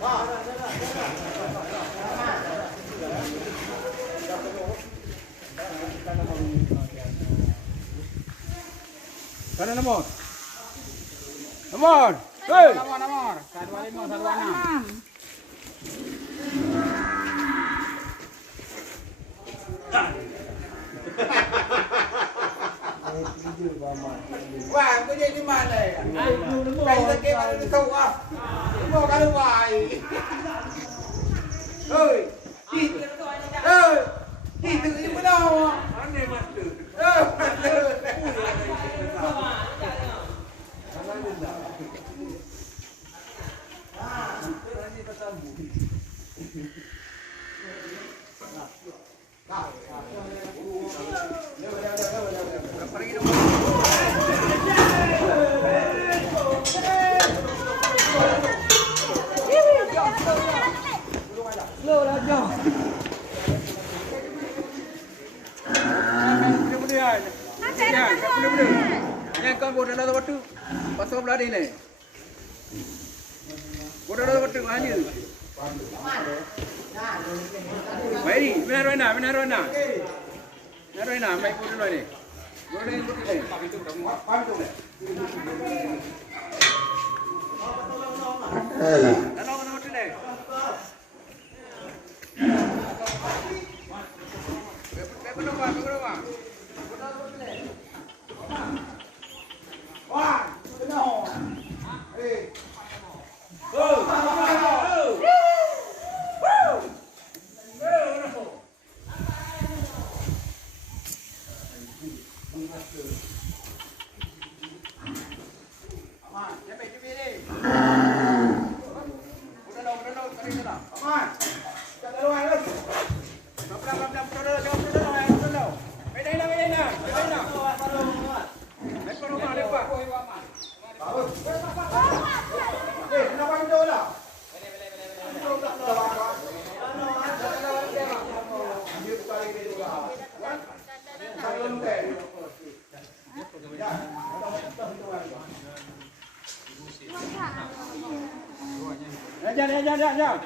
Sana nomor. Nomor. Hei. Nomor 125 126. Wah, kau jadi mana ya? Kayu sakit mana tu tahu ah? Mau kalau wai. Hei. Hei. Itu ni mana? Mana master? Oh, master. Yang kau bodoh dah waktu pasal belah ni. Bodoh dah waktu mana? Baik, benar Rona. Benar Rona, baik bodoh ni. Bodoh ni bodoh ni. Kalau mana bodoh ni? Wah, benar. Hey. Jangan.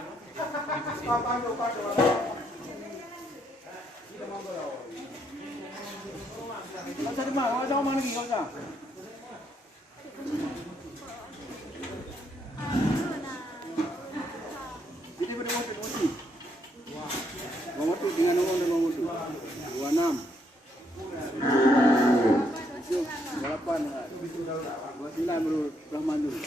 Kau cari mana? Kau mana lagi kau cak? Ini pada motor. Motor dengan nomor 26. 8 29 baru Rahman dulu.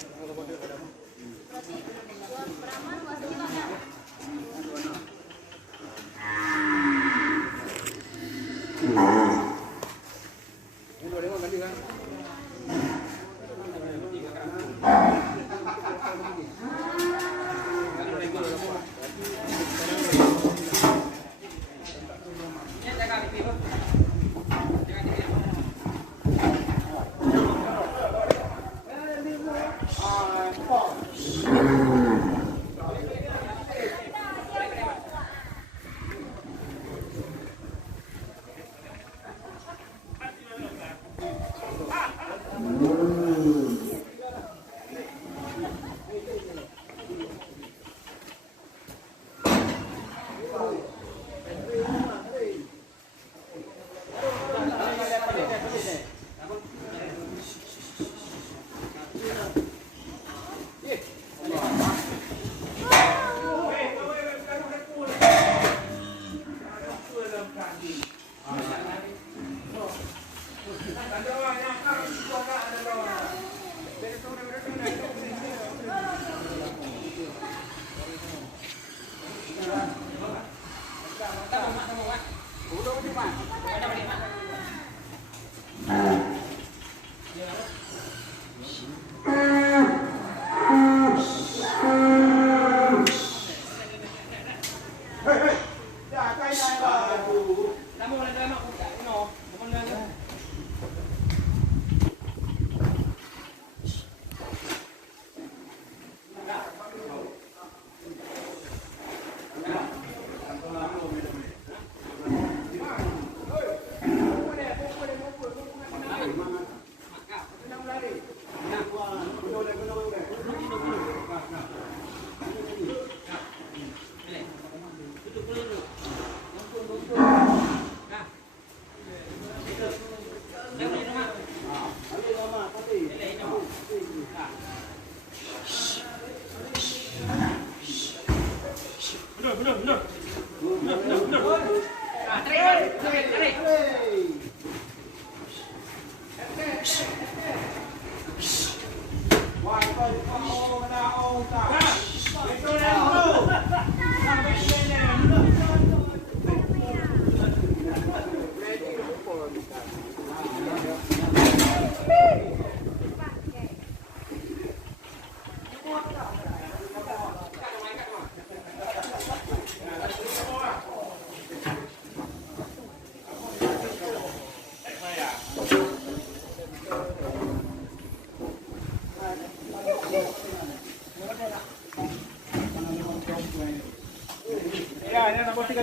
nak bawa 3,000.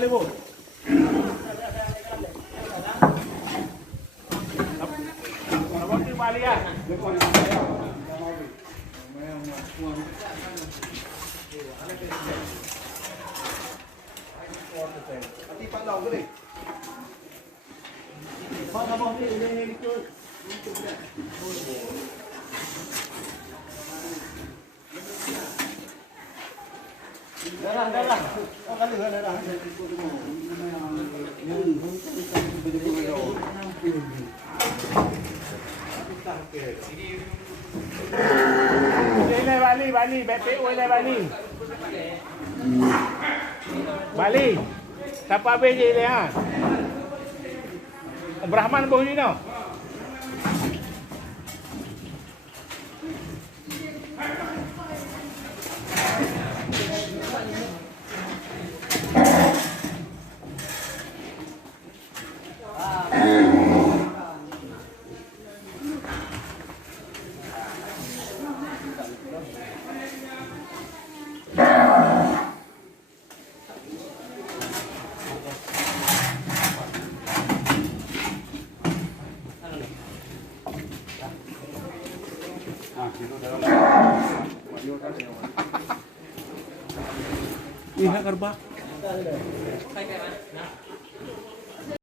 Nak bawa ke Bali kan? Hati Pak Lau boleh? Darah. Oh, kalau darah. Bali, BPO ile Bali. Bali. Siapa habis je ile ha? Brahman boh ni no. Lihat kerbau.